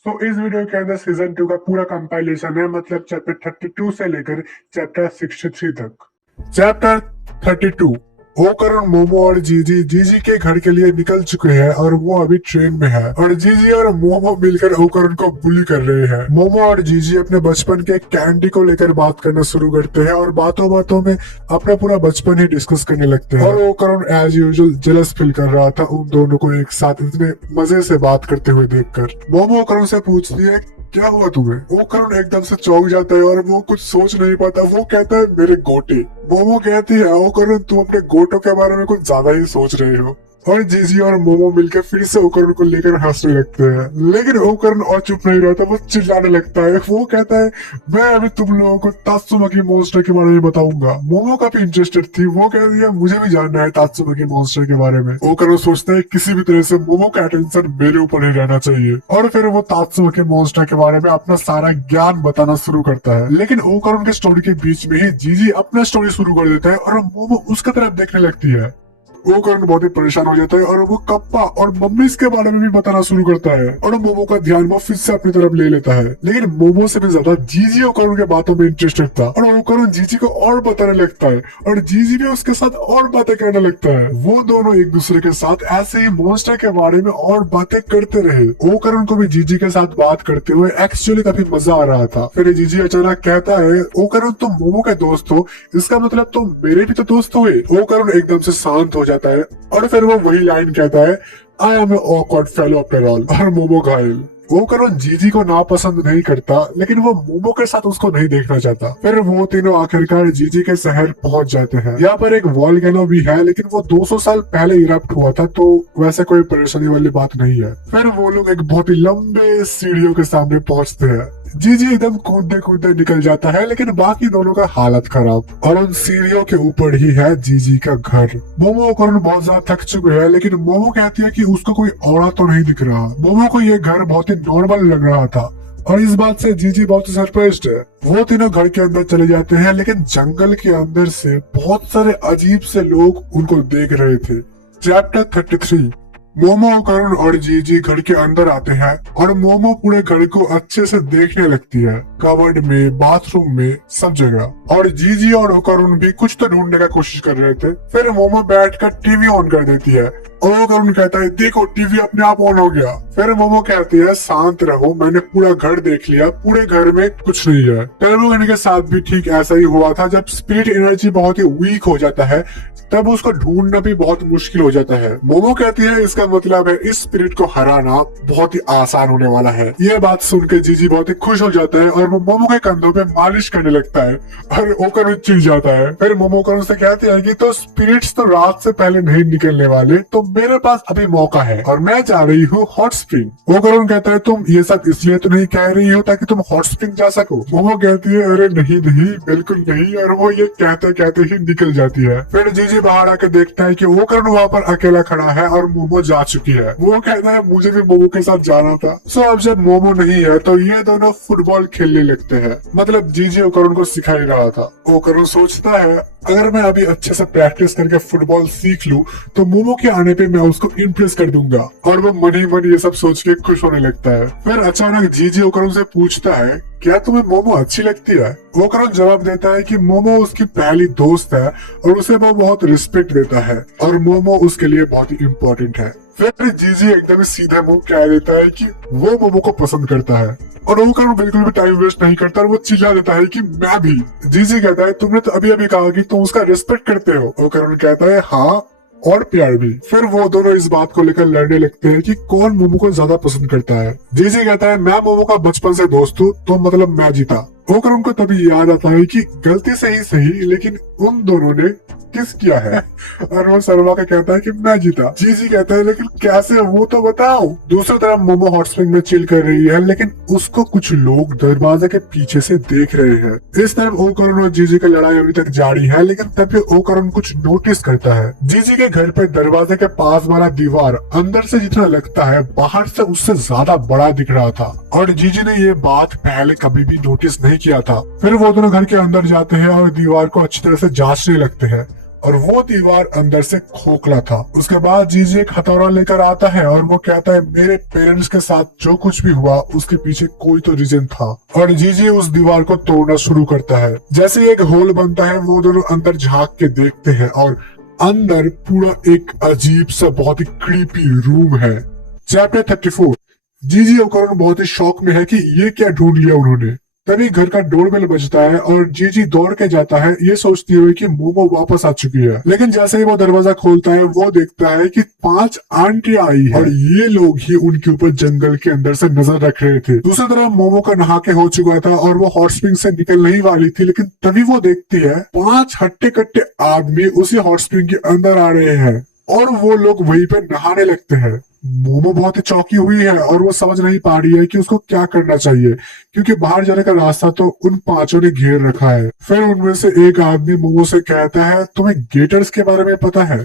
इस वीडियो के अंदर सीजन 2 का पूरा कंपाइलेशन है, मतलब चैप्टर 32 से लेकर चैप्टर 63 तक। चैप्टर 32। ओकरण, मोमो और जीजी जीजी के घर के लिए निकल चुके हैं और वो अभी ट्रेन में है और जीजी और मोमो मिलकर ओकरण को बुली कर रहे हैं। मोमो और जीजी अपने बचपन के कैंडी को लेकर बात करना शुरू करते हैं और बातों बातों में अपना पूरा बचपन ही डिस्कस करने लगते हैं। और ओकरण एज यूजुअल जेलस फील कर रहा था उन दोनों को एक साथ इतने मजे से बात करते हुए देखकर। मोमो ओकरण से पूछती है, क्या हुआ तुम्हें? वो करण एकदम से चौंक जाता है और वो कुछ सोच नहीं पाता। वो कहता है, मेरे गोटे। मोमो कहती है, ओ करण, तुम अपने गोटों के बारे में कुछ ज्यादा ही सोच रहे हो। और जीजी और मोमो मिलकर फिर से ओकरण को लेकर हंसने लगते हैं, लेकिन ओकरण और चुप नहीं रहता, वो चिल्लाने लगता है। वो कहता है, मैं अभी तुम लोगों को तात्सुमाकी मॉन्स्टर के बारे में बताऊंगा। मोमो काफी इंटरेस्टेड थी, वो कहती है, मुझे भी जानना है तात्सुमाकी मॉन्स्टर के बारे में। ओकरण सोचता है किसी भी तरह से मोमो का अटेंशन मेरे ऊपर ही रहना चाहिए और फिर वो तात्सुमाकी मॉन्स्टर के बारे में अपना सारा ज्ञान बताना शुरू करता है। लेकिन ओकरण के स्टोरी के बीच में ही जीजी अपना स्टोरी शुरू कर देता है और मोमो उसका तरफ देखने लगती है। वो करण बहुत ही परेशान हो जाता है और वो कप्पा और मम्मीज के बारे में भी बताना शुरू करता है और मोमो का ध्यान वो फिर से अपनी तरफ ले लेता है। लेकिन मोमो से भी ज्यादा जीजी ओकरण के बातों में इंटरेस्टेड था और ओकरण जीजी को और बताने लगता है और जीजी भी उसके साथ और बातें करने लगता है। वो दोनों एक दूसरे के साथ ऐसे ही मॉन्स्टर के बारे में और बातें करते रहे। ओकरण को भी जीजी के साथ बात करते हुए एक्चुअली काफी मजा आ रहा था। फिर जीजी अचानक कहता है, ओकरण, तुम मोमो के दोस्त हो, इसका मतलब तुम मेरे भी तो दोस्त हुए। ओकरण एकदम से शांत हो जाता है और फिर वो वही लाइन कहता है, I am a awkward fellow after all. और मोमो घायल। ओकरण जीजी को नापसंद नहीं करता, लेकिन वो मोमो के साथ उसको नहीं देखना चाहता। फिर वो तीनों आखिरकार जीजी के शहर पहुंच जाते हैं। यहाँ पर एक वॉल्केनो भी है, लेकिन वो 200 साल पहले इरप्ट हुआ था, तो वैसे कोई परेशानी वाली बात नहीं है। फिर वो लोग एक बहुत ही लंबे सीढ़ियों के सामने पहुंचते हैं। जीजी एकदम कूदते कूदते निकल जाता है, लेकिन बाकी दोनों का हालत खराब। और उन सीढ़ियों के ऊपर ही है जीजी का घर। मोमो ओकरण बहुत ज्यादा थक चुके हैं, लेकिन मोमो कहती है कि उसको कोई औरा तो नहीं दिख रहा। मोमो को ये घर बहुत ही नॉर्मल लग रहा था और इस बात से जीजी बहुत ही सरप्राइज्ड है। वो तीनों घर के अंदर चले जाते हैं, लेकिन जंगल के अंदर से बहुत सारे अजीब से लोग उनको देख रहे थे। चैप्टर 33। मोमो, करण और जीजी घर के अंदर आते हैं और मोमो पूरे घर को अच्छे से देखने लगती है, कबर्ड में, बाथरूम में, सब जगह। और जीजी और करण भी कुछ तो ढूंढने का कोशिश कर रहे थे। फिर मोमो बैठकर टीवी ऑन कर देती है और करण कहता है, देखो टीवी अपने आप ऑन हो गया। फिर मोमो कहती है, शांत रहो, मैंने पूरा घर देख लिया, पूरे घर में कुछ नहीं है। टेरुगन के साथ भी ठीक ऐसा ही हुआ था। जब स्पिरिट एनर्जी बहुत ही वीक हो जाता है तब उसको ढूंढना भी बहुत मुश्किल हो जाता है। मोमो कहती है, इसका मतलब है इस स्पिरिट को हराना बहुत ही आसान होने वाला है। ये बात सुन के जीजी बहुत ही खुश हो जाता है और वो मोमो के कंधों पे मालिश करने लगता है और ओकरण चिढ़ जाता है। फिर मोमो ओकरण से कहती है कि तो स्पिरिट्स तो रात से पहले नहीं निकलने वाले, तो मेरे पास अभी मौका है और मैं जा रही हूँ हॉट स्प्रिंग। ओकरण कहता है, तुम ये सब इसलिए तो नहीं कह रही हो ताकि तुम हॉट स्प्रिंग जा सको? मोमो कहती है, अरे नहीं नहीं, बिल्कुल नहीं। और वो ये कहते कहते ही निकल जाती है। फिर जीजी बाहर आके देखता है कि ओकरण वहाँ पर अकेला खड़ा है और मोमो जा चुकी है। वो कहता है, मुझे भी मोमो के साथ जाना था। सो अब जब मोमो नहीं है तो ये दोनों फुटबॉल खेलने लगते हैं। मतलब जीजी ओकरण को सिखा ही रहा था। ओकरण सोचता है, अगर मैं अभी अच्छे से प्रैक्टिस करके फुटबॉल सीख लूं तो मोमो के आने पे मैं उसको इम्प्रेस कर दूंगा। और वो मन ही मन ये सब सोच के खुश होने लगता है। फिर अचानक जीजी ओकरण से पूछता है, क्या तुम्हें मोमो अच्छी लगती है? ओकरण जवाब देता है कि मोमो उसकी पहली दोस्त है और उसे वो बहुत रिस्पेक्ट देता है और मोमो उसके लिए बहुत ही इम्पोर्टेंट है। फिर जीजी एकदम सीधे मुंह कह देता है कि वो मोमो को पसंद करता है और ओकरण बिल्कुल भी टाइम वेस्ट नहीं करता और वो चिल्ला देता है कि मैं भी। जीजी कहता है, तुमने तो अभी अभी कहा कि तुम उसका रिस्पेक्ट करते हो। ओकरण कहता है, हाँ, और प्यार भी। फिर वो दोनों इस बात को लेकर लड़ने लगते हैं कि कौन मोमो को ज्यादा पसंद करता है। जीजी कहता है, मैं मोमो का बचपन से दोस्त हूँ, तो मतलब मैं जीता। ओकरण को तभी याद आता है कि गलती से ही सही, लेकिन उन दोनों ने किस किया है। और वो शर्मा के कहता है कि मैं जीता। जीजी कहता है, लेकिन कैसे, वो तो बताओ। दूसरी तरफ मोमो हॉट स्प्रिंग में चिल कर रही है, लेकिन उसको कुछ लोग दरवाजे के पीछे से देख रहे हैं। इस तरफ ओकरण और जीजी की लड़ाई अभी तक जारी है, लेकिन तभी ओकरण कुछ नोटिस करता है। जीजी के घर पे दरवाजे के पास वाला दीवार अंदर से जितना लगता है बाहर से उससे ज्यादा बड़ा दिख रहा था और जीजी ने ये बात पहले कभी भी नोटिस नहीं किया था। फिर वो दोनों घर के अंदर जाते हैं और दीवार को अच्छी तरह से जांचने लगते हैं और वो दीवार अंदर से खोखला था। उसके बाद जीजी एक हथौड़ा लेकर आता है और वो कहता है मेरे पेरेंट्स के साथ जो कुछ भी हुआ उसके पीछे कोई तो रीजन था, और जीजी उस दीवार को तोड़ना शुरू करता है। जैसे ही एक होल बनता है वो दोनों अंदर झांक के देखते हैं और अंदर पूरा एक अजीब सा बहुत ही क्रीपी रूम है। चैप्टर 34। जीजी और करण बहुत ही शौक में है कि ये क्या ढूंढ लिया उन्होंने। तभी घर का डोरबेल बजता है और जीजी दौड़ के जाता है ये सोचती हुई कि मोमो वापस आ चुकी है। लेकिन जैसे ही वो दरवाजा खोलता है वो देखता है कि 5 आंटियां आई है और ये लोग ही उनके ऊपर जंगल के अंदर से नजर रख रहे थे। दूसरी तरफ मोमो का नहा के हो चुका था और वो हॉट स्प्रिंग से निकलने ही वाली थी, लेकिन तभी वो देखती है 5 हट्टे कट्टे आदमी उसी हॉट स्प्रिंग के अंदर आ रहे हैं और वो लोग वहीं पे नहाने लगते हैं। मोमो बहुत ही चौंकी हुई है और वो समझ नहीं पा रही है कि उसको क्या करना चाहिए, क्योंकि बाहर जाने का रास्ता तो उन 5 ने घेर रखा है। फिर उनमें से एक आदमी मोमो से कहता है तुम्हें गेटर्स के बारे में पता है?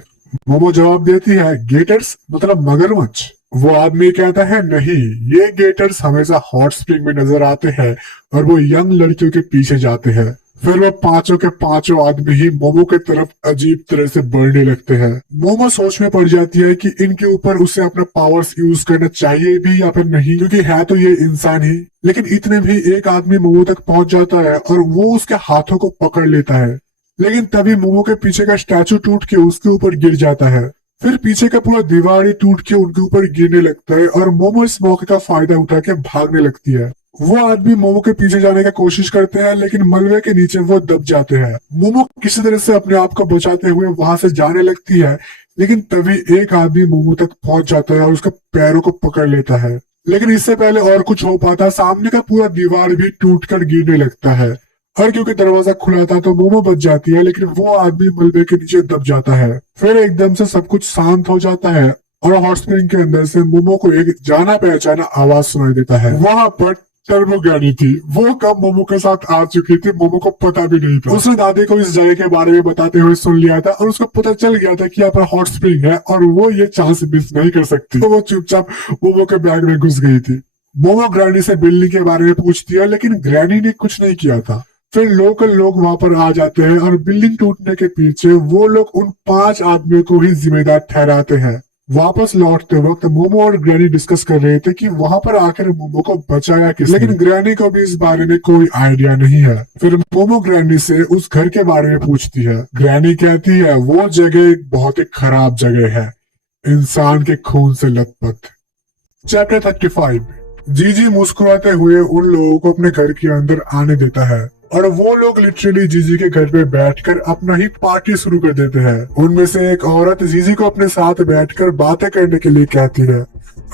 मोमो जवाब देती है गेटर्स मतलब मगरमच्छ। वो आदमी कहता है नहीं, ये गेटर्स हमेशा हॉट स्प्रिंग में नजर आते हैं और वो यंग लड़कियों के पीछे जाते हैं। फिर वो 5 के 5 आदमी ही मोमो की तरफ अजीब तरह से बढ़ने लगते हैं। मोमो सोच में पड़ जाती है कि इनके ऊपर उसे अपना पावर्स यूज करना चाहिए भी या फिर नहीं, क्योंकि है तो ये इंसान ही। लेकिन इतने भी एक आदमी मोमो तक पहुंच जाता है और वो उसके हाथों को पकड़ लेता है। लेकिन तभी मोमो के पीछे का स्टैचू टूट के उसके ऊपर गिर जाता है। फिर पीछे का पूरा दीवार ही टूट के उनके ऊपर गिरने लगता है और मोमो इस मौके का फायदा उठा के भागने लगती है। वो आदमी मोमो के पीछे जाने का कोशिश करते हैं लेकिन मलबे के नीचे वो दब जाते हैं। मोमो किसी तरह से अपने आप को बचाते हुए वहां से जाने लगती है, लेकिन तभी एक आदमी मोमो तक पहुंच जाता है और उसके पैरों को पकड़ लेता है। लेकिन इससे पहले और कुछ हो पाता, सामने का पूरा दीवार भी टूटकर गिरने लगता है और क्योंकि दरवाजा खुला था तो मोमो बच जाती है, लेकिन वो आदमी मलबे के नीचे दब जाता है। फिर एकदम से सब कुछ शांत हो जाता है और हॉट स्प्रिंग के अंदर से मोमो को एक जाना पहचाना आवाज सुनाई देता है। वहां पर टर्बो गाड़ी थी। वो कब मोमो के साथ आ चुकी थी मोमो को पता भी नहीं था। उसने दादी को इस जगह के बारे में बताते हुए सुन लिया था और उसको पता चल गया था कि यहाँ पर हॉट स्प्रिंग है और वो ये चांस मिस नहीं कर सकती। तो वो चुपचाप मोमो के बैग में घुस गई थी। मोमो ग्रैनी से बिल्डिंग के बारे में पूछती है, लेकिन ग्रैनी ने कुछ नहीं किया था। फिर लोकल लोग वहां पर आ जाते हैं और बिल्डिंग टूटने के पीछे वो लोग उन 5 आदमियों को ही जिम्मेदार ठहराते हैं। वापस लौटते वक्त मोमो और ग्रैनी डिस्कस कर रहे थे कि वहां पर आकर मोमो को बचाया किसने, लेकिन ग्रैनी को भी इस बारे में कोई आइडिया नहीं है। फिर मोमो ग्रैनी से उस घर के बारे में पूछती है। ग्रैनी कहती है वो जगह एक बहुत ही खराब जगह है, इंसान के खून से लथपथ। चैप्टर 35। जीजी मुस्कुराते हुए उन लोगों को अपने घर के अंदर आने देता है और वो लोग लिटरली जीजी के घर पे बैठकर अपना ही पार्टी शुरू कर देते हैं। उनमें से एक औरत जीजी को अपने साथ बैठकर बातें करने के लिए कहती है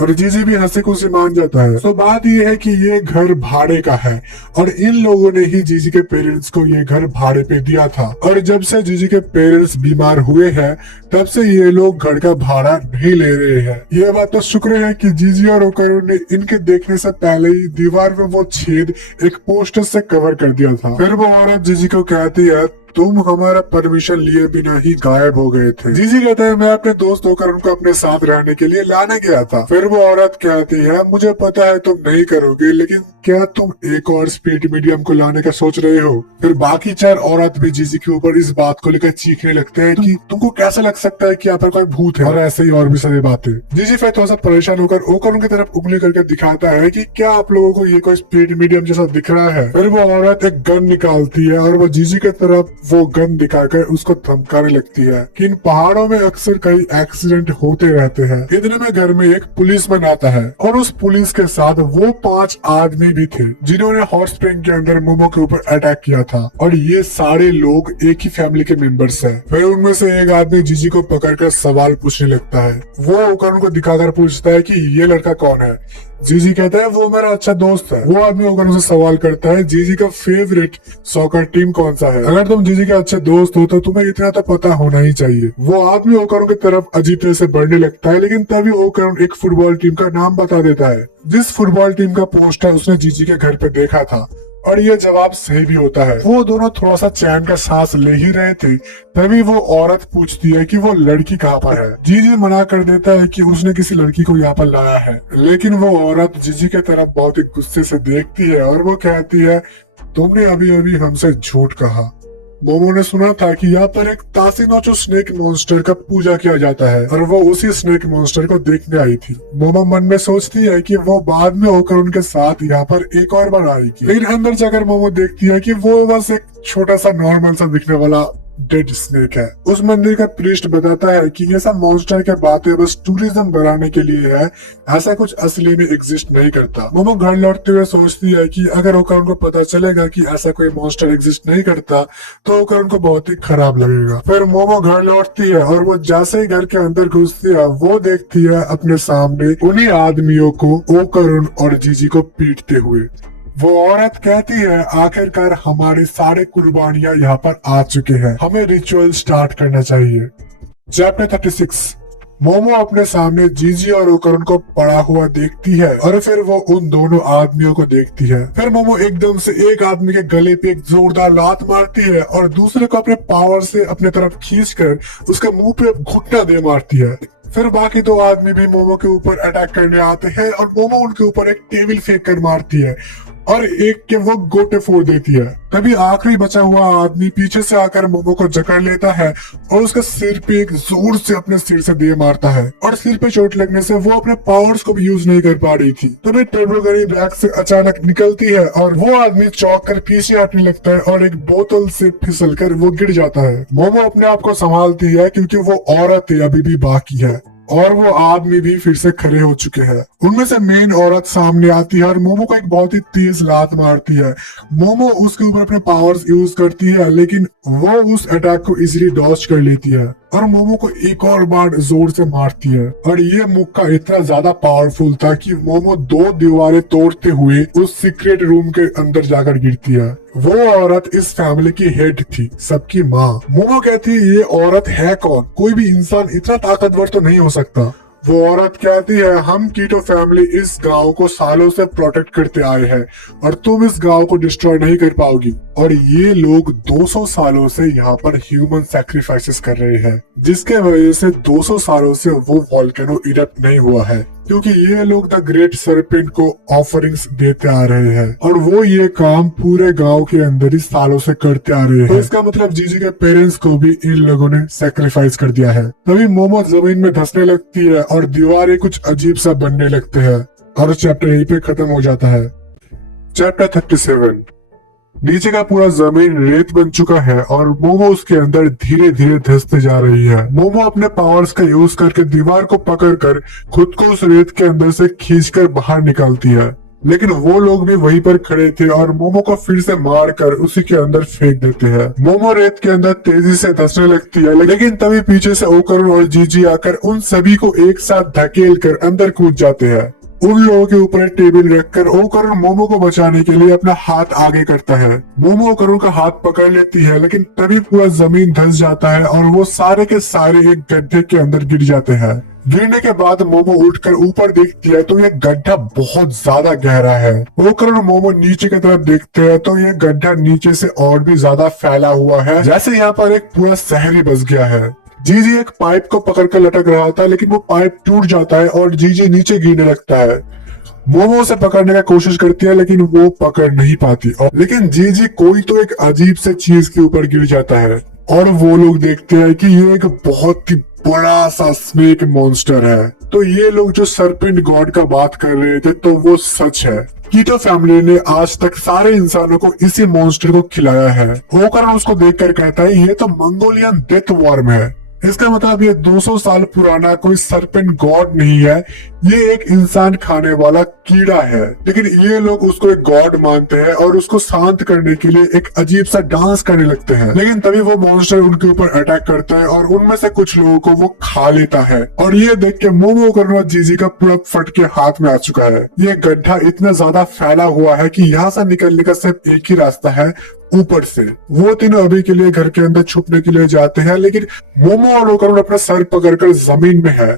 और जीजी भी हंसी खुशी मान जाता है। तो बात ये है कि ये घर भाड़े का है और इन लोगों ने ही जीजी के पेरेंट्स को ये घर भाड़े पे दिया था, और जब से जीजी के पेरेंट्स बीमार हुए हैं तब से ये लोग घर का भाड़ा नहीं ले रहे हैं। ये बात तो शुक्र है कि जीजी और ओकारो ने इनके देखने से पहले ही दीवार में वो छेद एक पोस्टर से कवर कर दिया था। फिर वो औरत जीजी को कहती है तुम हमारा परमिशन लिए बिना ही गायब हो गए थे। जीजी कहता है मैं अपने दोस्त होकर उनको अपने साथ रहने के लिए लाने गया था। फिर वो औरत कहती है मुझे पता है तुम नहीं करोगे, लेकिन क्या तुम एक और स्पीड मीडियम को लाने का सोच रहे हो? फिर बाकी 4 औरत भी जीजी के ऊपर इस बात को लेकर चीखने लगते हैं कि तुमको कैसा लग सकता है कि यहाँ पर कोई भूत है, और ऐसे ही और भी सारी बातें। जीजी फिर थोड़ा सा परेशान होकर ओकर उनकी तरफ उंगली करके दिखाता है कि क्या आप लोगों को ये कोई स्पीड मीडियम जैसा दिख रहा है? फिर वो औरत एक गन निकालती है और वो जीजी की तरफ वो गन दिखाकर उसको धमकाने लगती है कि इन पहाड़ों में अक्सर कई एक्सीडेंट होते रहते हैं। इतने में घर में एक पुलिसमैन आता है और उस पुलिस के साथ वो 5 आदमी भी थे जिन्होंने हॉट स्प्रिंग के अंदर मोमो के ऊपर अटैक किया था, और ये सारे लोग एक ही फैमिली के मेंबर्स हैं। फिर उनमें से एक आदमी जीजी को पकड़कर सवाल पूछने लगता है। वो ओकर को दिखाकर पूछता है कि ये लड़का कौन है? जीजी कहता है वो मेरा अच्छा दोस्त है। वो आदमी ओकर से सवाल करता है जीजी का फेवरेट सॉकर टीम कौन सा है? अगर तुम जीजी के अच्छे दोस्त हो तो तुम्हें इतना तो पता होना ही चाहिए। वो आदमी ओकर की तरफ अजीब तरह से बढ़ने लगता है, लेकिन तभी ओकर एक फुटबॉल टीम का नाम बता देता है जिस फुटबॉल टीम का पोस्टर उसने जीजी के घर पे देखा था, और ये जवाब सही भी होता है। वो दोनों थोड़ा सा चैन का सांस ले ही रहे थे, तभी वो औरत पूछती है कि वो लड़की कहाँ पर है। जीजी मना कर देता है कि उसने किसी लड़की को यहाँ पर लाया है, लेकिन वो औरत जीजी के तरफ बहुत ही गुस्से से देखती है और वो कहती है तुमने अभी अभी हमसे झूठ कहा। मोमो ने सुना था कि यहाँ पर एक तासिनोचो स्नेक मॉन्स्टर का पूजा किया जाता है और वो उसी स्नेक मॉन्स्टर को देखने आई थी। मोमो मन में सोचती है कि वो बाद में होकर उनके साथ यहाँ पर एक और बार आएगी, लेकिन अंदर जाकर मोमो देखती है कि वो बस एक छोटा सा नॉर्मल सा दिखने वाला डेड स्नेक है। उस मंदिर का प्रीस्ट बताता है कि ये सब मॉन्स्टर के बातें बस टूरिज्म बढ़ाने के लिए है, ऐसा कुछ असली में एग्जिस्ट नहीं करता। मोमो घर लौटते हुए सोचती है कि अगर होकर उनको पता चलेगा कि ऐसा कोई मॉन्स्टर एग्जिस्ट नहीं करता तो होकर उनको बहुत ही खराब लगेगा। फिर मोमो घर लौटती है और वो जैसे ही घर के अंदर घुसती है वो देखती है अपने सामने उन्हीं आदमियों को, ओकरुन और जीजी को पीटते हुए। वो औरत कहती है आखिरकार हमारी सारे कुर्बानियां यहाँ पर आ चुके हैं, हमें रिचुअल स्टार्ट करना चाहिए। चैप्टर 36। मोमो अपने सामने जीजी और ओकरुन को पड़ा हुआ देखती है और फिर वो उन दोनों आदमियों को देखती है। फिर मोमो एकदम से एक आदमी के गले पे एक जोरदार लात मारती है और दूसरे को अपने पावर से अपने तरफ खींचकर उसके मुंह पे घुटना दे मारती है। फिर बाकी दो आदमी भी मोमो के ऊपर अटैक करने आते हैं और मोमो उनके ऊपर एक टेबल फेंक कर मारती है और एक के वो गोटे फोड़ देती है। तभी आखिरी बचा हुआ आदमी पीछे से आकर मोमो को जकड़ लेता है और उसके सिर पे एक जोर से अपने सिर से दे मारता है और सिर पे चोट लगने से वो अपने पावर्स को भी यूज नहीं कर पा रही थी। तभी टर्बोगरी बैग से अचानक निकलती है और वो आदमी चौंक कर पीछे हटने लगता है और एक बोतल से फिसल कर वो गिर जाता है। मोमो अपने आप को संभालती है क्योंकि वो औरत अभी भी बाकी है और वो आदमी भी फिर से खड़े हो चुके हैं। उनमें से मेन औरत सामने आती है और मोमो को एक बहुत ही तेज लात मारती है। मोमो उसके ऊपर अपने पावर्स यूज करती है लेकिन वो उस अटैक को इजीली डॉज कर लेती है और मोमो को एक और बार जोर से मारती है और ये मुक्का इतना ज्यादा पावरफुल था कि मोमो 2 दीवारें तोड़ते हुए उस सीक्रेट रूम के अंदर जाकर गिरती है। वो औरत इस फैमिली की हेड थी, सबकी माँ। मोमो कहती है ये औरत है कौन, कोई भी इंसान इतना ताकतवर तो नहीं हो सकता। वो औरत कहती है हम कीटो फैमिली इस गांव को सालों से प्रोटेक्ट करते आए हैं और तुम इस गांव को डिस्ट्रॉय नहीं कर पाओगी। और ये लोग 200 सालों से यहाँ पर ह्यूमन सैक्रिफाइसेस कर रहे हैं जिसके वजह से 200 सालों से वो वोल्केनो इरप्ट नहीं हुआ है क्योंकि ये लोग द ग्रेट सरपेंट को ऑफरिंग्स देते आ रहे हैं और वो ये काम पूरे गांव के अंदर ही सालों से करते आ रहे हैं। तो इसका मतलब जीजी के पेरेंट्स को भी इन लोगों ने सैक्रिफाइस कर दिया है। तभी मोमो जमीन में धंसने लगती है और दीवारें कुछ अजीब सा बनने लगते हैं और चैप्टर यहीं पे खत्म हो जाता है। चैप्टर 37। नीचे का पूरा जमीन रेत बन चुका है और मोमो उसके अंदर धीरे धीरे धंसते जा रही है। मोमो अपने पावर्स का यूज करके दीवार को पकड़कर खुद को उस रेत के अंदर से खींचकर बाहर निकालती है, लेकिन वो लोग भी वहीं पर खड़े थे और मोमो को फिर से मारकर उसी के अंदर फेंक देते हैं। मोमो रेत के अंदर तेजी से धंसने लगती है लेकिन तभी पीछे से ओकरुन और जीजी आकर उन सभी को एक साथ धकेल कर अंदर कूद जाते हैं। उन लोगों के ऊपर एक टेबल रखकर ओकरुन मोमो को बचाने के लिए अपना हाथ आगे करता है। मोमो ओकरुन का हाथ पकड़ लेती है लेकिन तभी पूरा जमीन धंस जाता है और वो सारे के सारे एक गड्ढे के अंदर गिर जाते हैं। गिरने के बाद मोमो उठकर ऊपर देखती है तो ये गड्ढा बहुत ज्यादा गहरा है। ओकरुन मोमो नीचे की तरफ देखते हैं तो ये गड्ढा नीचे से और भी ज्यादा फैला हुआ है, जैसे यहाँ पर एक पूरा शहर ही बस गया है। जीजी एक पाइप को पकड़कर लटक रहा था लेकिन वो पाइप टूट जाता है और जीजी नीचे गिरने लगता है। मोमो उसे पकड़ने का कोशिश करती है लेकिन वो पकड़ नहीं पाती और लेकिन जीजी कोई तो एक अजीब से चीज के ऊपर गिर जाता है और वो लोग देखते हैं कि ये एक बहुत ही बड़ा सा स्नेक मॉन्स्टर है। तो ये लोग जो सरपेंट गॉड का बात कर रहे थे तो वो सच है। कीटो फैमिली ने आज तक सारे इंसानों को इसी मॉन्स्टर को खिलाया है। ओकरुन उसको देखकर कहता है ये तो मंगोलियन डेथ वर्म है। इसका मतलब ये 200 साल पुराना कोई सरपेंट गॉड नहीं है, ये एक इंसान खाने वाला कीड़ा है। लेकिन ये लोग उसको एक गॉड मानते हैं और उसको शांत करने के लिए एक अजीब सा डांस करने लगते हैं। लेकिन तभी वो मॉन्स्टर उनके ऊपर अटैक करता है और उनमें से कुछ लोगों को वो खा लेता है और ये देख के मोमो करना जीजी का पूरा फट के हाथ में आ चुका है। ये गड्ढा इतना ज्यादा फैला हुआ है कि यहाँ से निकलने का सिर्फ एक ही रास्ता है, ऊपर से। वो तीनों अभी के लिए घर के अंदर छुपने के लिए जाते हैं लेकिन मोमो और ओकरुन अपना सर पकड़कर जमीन में है।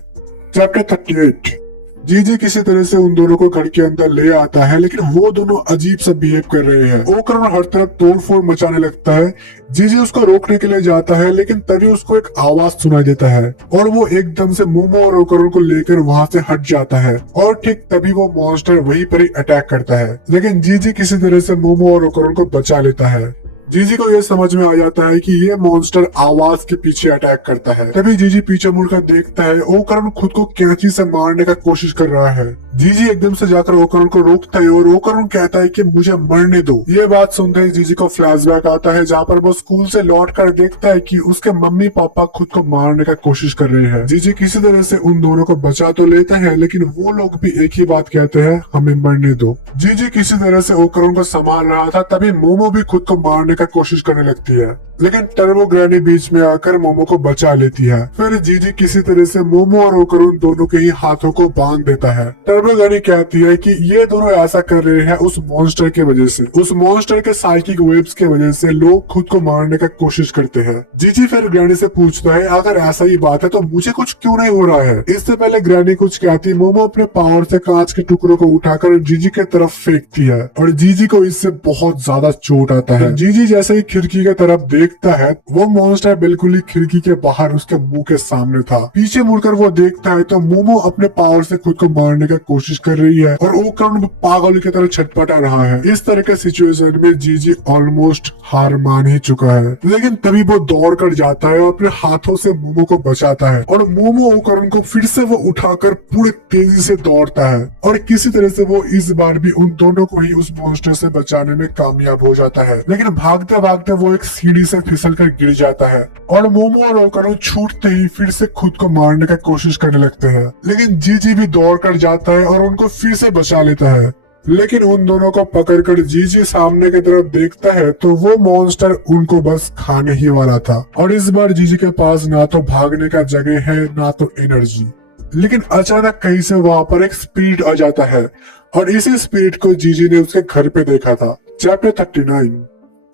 चैप्टर 38। जीजी किसी तरह से उन दोनों को घर के अंदर ले आता है लेकिन वो दोनों अजीब सा बिहेव कर रहे हैं। ओकरुन हर तरफ तोड़फोड़ मचाने लगता है। जीजी उसको रोकने के लिए जाता है लेकिन तभी उसको एक आवाज सुनाई देता है और वो एकदम से मोमो और ओकरुन को लेकर वहाँ से हट जाता है और ठीक तभी वो मॉन्स्टर वहीं पर ही अटैक करता है। लेकिन जीजी किसी तरह से मोमो और ओकरुन को बचा लेता है। जीजी को ये समझ में आ जाता है कि ये मॉन्स्टर आवाज के पीछे अटैक करता है। तभी जीजी पीछे मुड़कर देखता है ओकरण खुद को कैंची से मारने का कोशिश कर रहा है। जीजी एकदम से जाकर ओकरण को रोकता है और ओकरण कहता है कि मुझे मरने दो। ये बात सुनते ही जीजी को फ्लैशबैक आता है जहाँ पर वो स्कूल से लौट कर देखता है कि उसके मम्मी पापा खुद को मारने का कोशिश कर रहे हैं। जीजी किसी तरह से उन दोनों को बचा तो लेता है, लेकिन वो लोग भी एक ही बात कहते हैं, हमें मरने दो। जीजी किसी तरह से ओकरण को संभाल रहा था, तभी मोमो भी खुद को मारने का कोशिश करने लगती है, लेकिन टर्बो ग्रैनी बीच में आकर मोमो को बचा लेती है। फिर जीजी किसी तरह से मोमो और ओकरून दोनों के ही हाथों को बांध देता है। टर्बो ग्रैनी कहती है कि ये दोनों ऐसा कर रहे हैं उस मॉन्स्टर के वजह से, उस मॉन्स्टर के साइकिक वेव्स के वजह से लोग खुद को मारने का कोशिश करते हैं। जीजी फिर ग्रैनी से पूछता है अगर ऐसा ही बात है तो मुझे कुछ क्यों नहीं हो रहा है। इससे पहले ग्रैनी कुछ कहती, मोमो अपने पावर से कांच के टुकड़ों को उठाकर जीजी के तरफ फेंकती है और जीजी को इससे बहुत ज्यादा चोट आता है। जीजी जैसे ही खिड़की की तरफ देखता है वो मॉन्स्टर बिल्कुल ही खिड़की के बाहर उसके मुंह के सामने था। पीछे मुड़कर वो देखता है तो मोमो अपने पावर से खुद को मारने की कोशिश कर रही है और ओकरण पागल की तरह छटपटा रहा है। इस तरह के सिचुएशन में जीजी ऑलमोस्ट हार मान ही चुका है, लेकिन तभी वो दौड़ कर जाता है और अपने हाथों से मोमो को बचाता है और मोमो ओकरण को फिर से वो उठाकर पूरे तेजी से दौड़ता है और किसी तरह से वो इस बार भी उन दोनों को ही उस मॉन्स्टर से बचाने में कामयाब हो जाता है। लेकिन भागते भागते वो एक सीढ़ी से फिसल कर गिर जाता है और मोमो और ओकरण छूटते ही फिर से खुद को मारने की कोशिश करने लगते हैं, लेकिन जीजी भी दौड़ कर जाता है और उनको फिर से बचा लेता है। लेकिन उन दोनों को पकड़कर जीजी सामने की तरफ देखता है तो वो मॉन्स्टर उनको बस खाने ही वाला था और इस बार जीजी के पास ना तो भागने का जगह है ना तो एनर्जी। लेकिन अचानक कहीं से वहाँ पर एक स्पिरिट आ जाता है और इसी स्पिरिट को जीजी ने उसके घर पे देखा था। चैप्टर 39।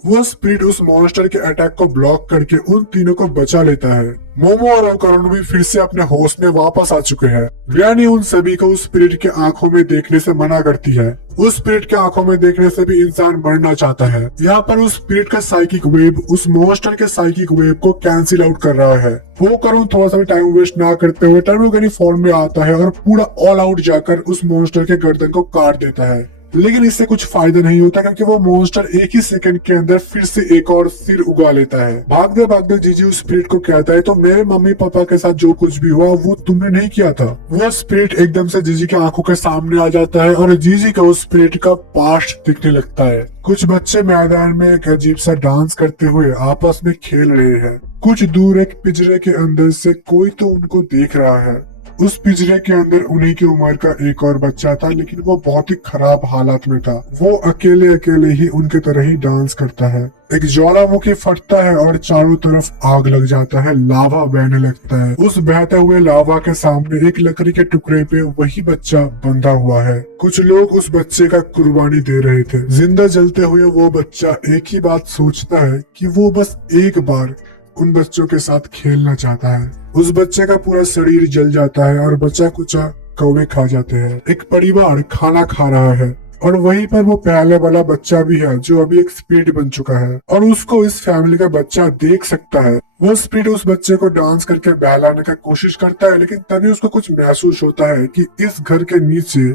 वो स्पिरिट उस मॉन्स्टर के अटैक को ब्लॉक करके उन तीनों को बचा लेता है। मोमो और ओकरण भी फिर से अपने होश में वापस आ चुके हैं। ग्रैनी उन सभी को उस स्पिरिट के आंखों में देखने से मना करती है। उस स्पिरिट के आंखों में देखने से भी इंसान मरना चाहता है। यहाँ पर उस स्पिरिट का साइकिक वेव उस मॉन्स्टर के साइकिक वेव को कैंसिल आउट कर रहा है। वो करूँ थोड़ा सा भी टाइम वेस्ट ना करते हुए टर्बो ग्रैनी फॉर्म में आता है और पूरा ऑल आउट जाकर उस मॉन्स्टर के गर्दन को काट देता है। लेकिन इससे कुछ फायदा नहीं होता क्योंकि वो मॉन्स्टर एक ही सेकंड के अंदर फिर से एक और सिर उगा लेता है। भागते भागते जीजी उस स्पिरिट को कहता है तो मेरे मम्मी पापा के साथ जो कुछ भी हुआ वो तुमने नहीं किया था। वो स्पिरिट एकदम से जीजी के आंखों के सामने आ जाता है और जीजी को उस स्पिरिट का पास्ट दिखने लगता है। कुछ बच्चे मैदान में एक अजीब सा डांस करते हुए आपस में खेल रहे हैं। कुछ दूर एक पिंजरे के अंदर से कोई तो उनको देख रहा है। उस पिंजरे के अंदर उन्हीं की उम्र का एक और बच्चा था, लेकिन वो बहुत ही खराब हालात में था। वो अकेले अकेले ही उनके तरह ही डांस करता है। एक ज्वालामुखी फटता है और चारों तरफ आग लग जाता है, लावा बहने लगता है। उस बहते हुए लावा के सामने एक लकड़ी के टुकड़े पे वही बच्चा बंधा हुआ है। कुछ लोग उस बच्चे का कुर्बानी दे रहे थे। जिंदा जलते हुए वो बच्चा एक ही बात सोचता है कि वो बस एक बार उन बच्चों के साथ खेलना चाहता है। उस बच्चे का पूरा शरीर जल जाता है और बच्चा कुचा कौवे खा जाते हैं। एक परिवार खाना खा रहा है और वहीं पर वो पहले वाला बच्चा भी है जो अभी एक स्पिरिट बन चुका है और उसको इस फैमिली का बच्चा देख सकता है। वो स्पिरिट उस बच्चे को डांस करके बहलाने का कोशिश करता है, लेकिन तभी उसको कुछ महसूस होता है कि इस घर के नीचे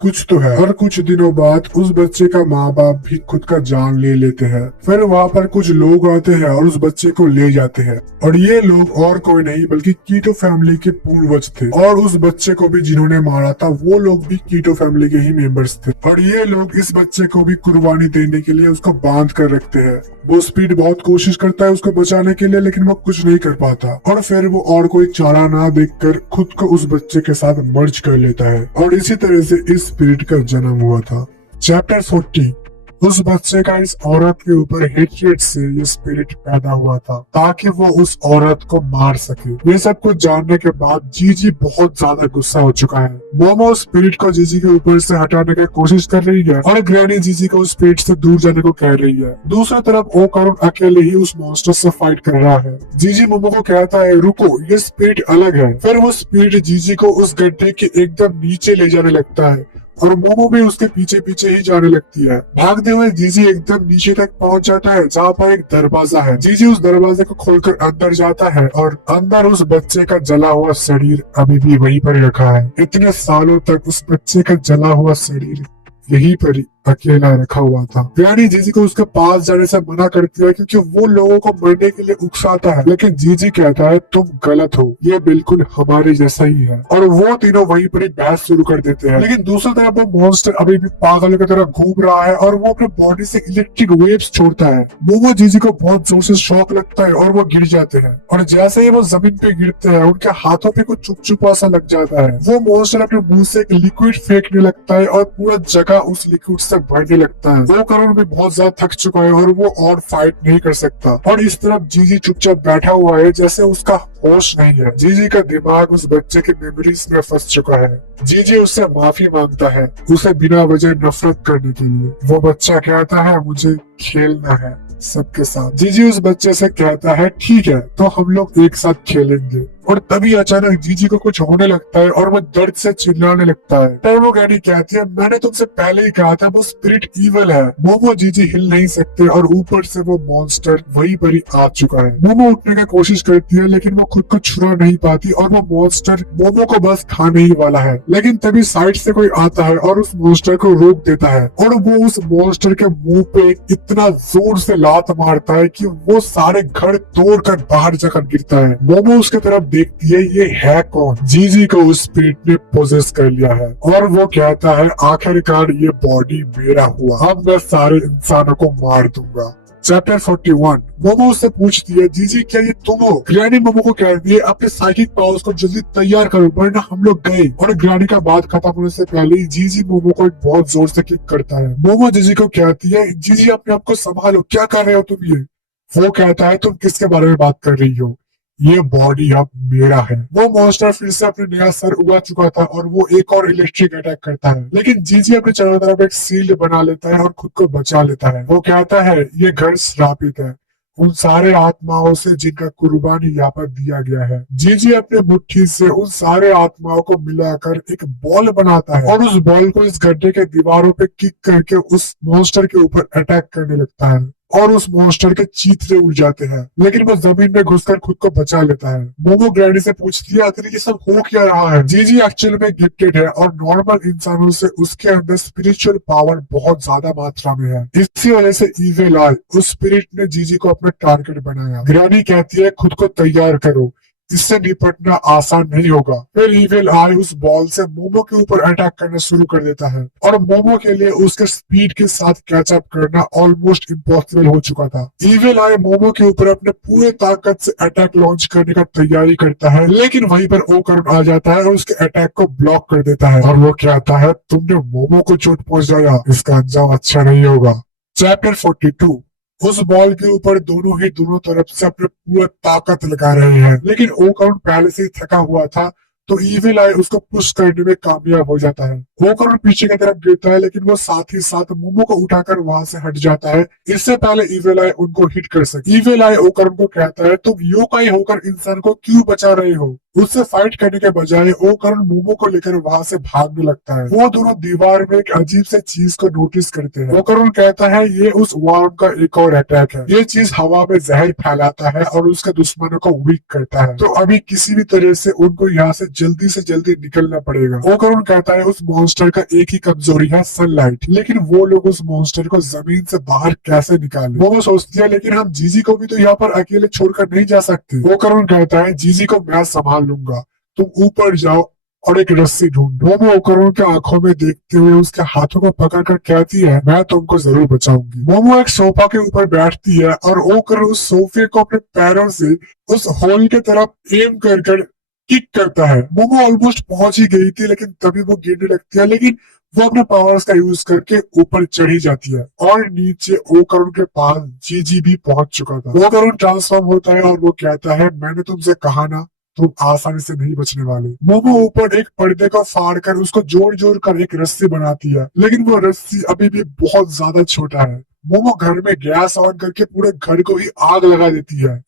कुछ तो है। और कुछ दिनों बाद उस बच्चे का माँ बाप भी खुद का जान ले लेते हैं। फिर वहाँ पर कुछ लोग आते हैं और उस बच्चे को ले जाते हैं और ये लोग और कोई नहीं बल्कि कीटो फैमिली के पूर्वज थे और उस बच्चे को भी जिन्होंने मारा था वो लोग भी कीटो फैमिली के ही मेंबर्स थे और ये लोग इस बच्चे को भी कुर्बानी देने के लिए उसको बांध कर रखते हैं। वो स्पीड बहुत कोशिश करता है उसको बचाने के लिए, लेकिन वो कुछ नहीं कर पाता और फिर वो और कोई चारा ना देखकर खुद को उस बच्चे के साथ मर्ज कर लेता है और इसी तरह से इस स्पिरिट का जन्म हुआ था। चैप्टर 40। उस बच्चे का इस औरत के ऊपर हेट्रेट से ये स्पिरिट पैदा हुआ था ताकि वो उस औरत को मार सके। ये सब कुछ जानने के बाद जीजी बहुत ज्यादा गुस्सा हो चुका है। मोमो स्पिरिट को जीजी के ऊपर से हटाने की कोशिश कर रही है और ग्रैनी जीजी को उस स्पिरिट से दूर जाने को कह रही है। दूसरी तरफ ओकरण अकेले ही उस मॉन्स्टर से फाइट कर रहा है। जीजी मोमो को कहता है रुको, ये स्पिरिट अलग है। फिर वो स्पिरिट जीजी को उस गड्ढे के एकदम नीचे ले जाने लगता है और मोमो भी उसके पीछे पीछे ही जाने लगती है। भागते हुए जीजी एकदम नीचे तक पहुंच जाता है जहाँ पर एक दरवाजा है। जीजी उस दरवाजे को खोलकर अंदर जाता है और अंदर उस बच्चे का जला हुआ शरीर अभी भी वहीं पर रखा है। इतने सालों तक उस बच्चे का जला हुआ शरीर यहीं पर ही अकेला रखा हुआ था। ग्रैनी जीजी को उसके पास जाने से मना करती है क्योंकि वो लोगों को मरने के लिए उकसाता है, लेकिन जीजी कहता है तुम गलत हो, ये बिल्कुल हमारे जैसा ही है। और वो तीनों वहीं पर ही बहस शुरू कर देते हैं। लेकिन दूसरी तरफ वो मॉन्स्टर अभी भी पागल की तरह घूम रहा है और वो अपने बॉडी से इलेक्ट्रिक वेव्स छोड़ता है। मोमो जीजी को बहुत जोर से शॉक लगता है और वो गिर जाते हैं, और जैसे ही वो जमीन पे गिरते हैं उनके हाथों पे कुछ चुपचुपा सा लग जाता है। वो मॉन्स्टर अपने मुंह से एक लिक्विड फेंकने लगता है और पूरा जगह उस लिक्विड से भरने लगता है। वो करण भी बहुत ज्यादा थक चुका है और वो और फाइट नहीं कर सकता। और इस तरफ जीजी चुपचाप बैठा हुआ है जैसे उसका होश नहीं है। जीजी का दिमाग उस बच्चे की मेमोरीज में फंस चुका है। जीजी उससे माफी मांगता है उसे बिना वजह नफरत करने के लिए। वो बच्चा कहता है मुझे खेलना है सबके साथ। जीजी उस बच्चे से कहता है ठीक है तो हम लोग एक साथ खेलेंगे। और तभी अचानक जीजी को कुछ होने लगता है और वो दर्द से चिल्लाने लगता है। तब वो ग्रैनी कहती है मैंने तुमसे पहले ही कहा था वो स्पिरिट इविल है। मोमो जीजी हिल नहीं सकते और ऊपर से वो मॉन्स्टर वहीं पर ही आ चुका है। मोमो उठने की कोशिश करती है लेकिन वो खुद को छुड़ा नहीं पाती और वो मॉन्स्टर मोमो को बस खाने ही वाला है। लेकिन तभी साइड से कोई आता है और उस मॉन्स्टर को रोक देता है और वो उस मॉन्स्टर के मुंह पे इतना जोर से लात मारता है कि वो सारे घर तोड़कर बाहर जाकर गिरता है। मोमो उसके तरफ देखती है ये है कौन। जीजी को उस स्पिरिट ने पोजेस कर लिया है और वो कहता है आखिरकार ये बॉडी मेरा हुआ, अब मैं सारे इंसानों को मार दूंगा। चैप्टर 41। मोमो उससे पूछती है जीजी क्या ये तुम हो। ग्रैनी मोमो को कहती है अपने साइकिक पावर्स को जल्दी तैयार करो वरना हम लोग गए। और ग्रैनी का बात खत्म होने से पहले ही जीजी मोमो को एक बहुत जोर से किक करता है। मोमो जीजी को कहती है जीजी अपने आप को संभालो, क्या कर रहे हो तुम ये। वो कहता है तुम किसके बारे में बात कर रही हो, ये बॉडी अब मेरा है। वो मॉन्स्टर फिर से अपने नया सर उगा चुका था और वो एक और इलेक्ट्रिक अटैक करता है, लेकिन जीजी अपने चारों तरफ एक सील्ड बना लेता है और खुद को बचा लेता है। वो कहता है ये घर श्रापित है उन सारे आत्माओं से जिनका कुर्बानी यहाँ पर दिया गया है। जीजी अपने मुट्ठी से उन सारे आत्माओं को मिलाकर एक बॉल बनाता है और उस बॉल को इस गड्ढे के दीवारों पे किक करके उस मॉन्स्टर के ऊपर अटैक करने लगता है और उस मॉन्स्टर के चीथड़े उड़ जाते हैं, लेकिन वो जमीन में घुसकर खुद को बचा लेता है। मोमो ग्रैनी से पूछती है आखिर ये सब हो क्या रहा है। जीजी एक्चुअल में गिफ्टेड है और नॉर्मल इंसानों से उसके अंदर स्पिरिचुअल पावर बहुत ज्यादा मात्रा में है। इसी वजह से इविल आई उस स्पिरिट ने जीजी को अपना टारगेट बनाया। ग्रैनी कहती है खुद को तैयार करो, इससे निपटना आसान नहीं होगा। फिर इविल आई उस बॉल से मोमो के ऊपर अटैक करना शुरू कर देता है और मोमो के लिए उसके स्पीड के साथ कैचअप करना ऑलमोस्ट इम्पॉसिबल हो चुका था। इविल आई मोमो के ऊपर अपने पूरे ताकत से अटैक लॉन्च करने का तैयारी करता है, लेकिन वहीं पर ओकरण आ जाता है और उसके अटैक को ब्लॉक कर देता है और वो कहता है तुमने मोमो को चोट पहुंचाया, इसका अंजाम अच्छा नहीं होगा। चैप्टर 42। उस बॉल के ऊपर दोनों तरफ से अपने पूरा ताकत लगा रहे हैं, लेकिन ओकरण पहले से ही थका हुआ था तो इविल आई उसको पुश करने में कामयाब हो जाता है। ओकरण पीछे की तरफ गिरता है लेकिन वो साथ ही साथ मोमो को उठाकर वहां से हट जाता है इससे पहले इविल आई उनको हिट कर सके। इविल आई ओकरण को कहता है तुम योकाई होकर इंसान को क्यों बचा रहे हो। उससे फाइट करने के बजाय ओकरण मोमो को लेकर वहां से भागने लगता है। वो दोनों दीवार में एक अजीब से चीज को नोटिस करते हैं। ओकरण कहता है ये उस वार्म का एक और अटैक है, ये चीज हवा में जहर फैलाता है और उसके दुश्मनों को वीक करता है, तो अभी किसी भी तरह से उनको यहाँ से जल्दी निकलना पड़ेगा। ओकरण कहता है उस मॉन्स्टर का एक ही कमजोरी है सनलाइट, लेकिन वो लोग उस मॉन्स्टर को जमीन से बाहर कैसे निकाले। वो सोचती है लेकिन हम जीजी को भी तो यहाँ पर अकेले छोड़कर नहीं जा सकते। ओकरण कहता है जीजी को मैं संभाल लूंगा, तुम ऊपर जाओ और एक रस्सी ढूंढो। मोमो ओकरण के आंखों में देखते हुए उसके हाथों को पकड़कर कहती है मैं तुमको जरूर बचाऊंगी। मोमो एक सोफा के ऊपर बैठती है और ओकरण उस सोफे को अपने पैरों से उस होल के तरफ एम कर किक करता है। मोमो ऑलमोस्ट पहुंच ही गई थी लेकिन तभी वो गिरने लगती है, लेकिन वो अपने पावर्स का यूज करके ऊपर चढ़ी जाती है और नीचे ओकरण के पास जीजी भी पहुंच चुका था। ओकरण ट्रांसफॉर्म होता है और वो कहता है मैंने तुमसे कहा ना तुम आसानी से नहीं बचने वाले। मोमो ऊपर एक पर्दे को फाड़ कर उसको जोड़ कर एक रस्सी बनाती है, लेकिन वो रस्सी अभी भी बहुत ज्यादा छोटा है। मोमो घर में गैस ऑन करके पूरे घर को ही आग लगा देती है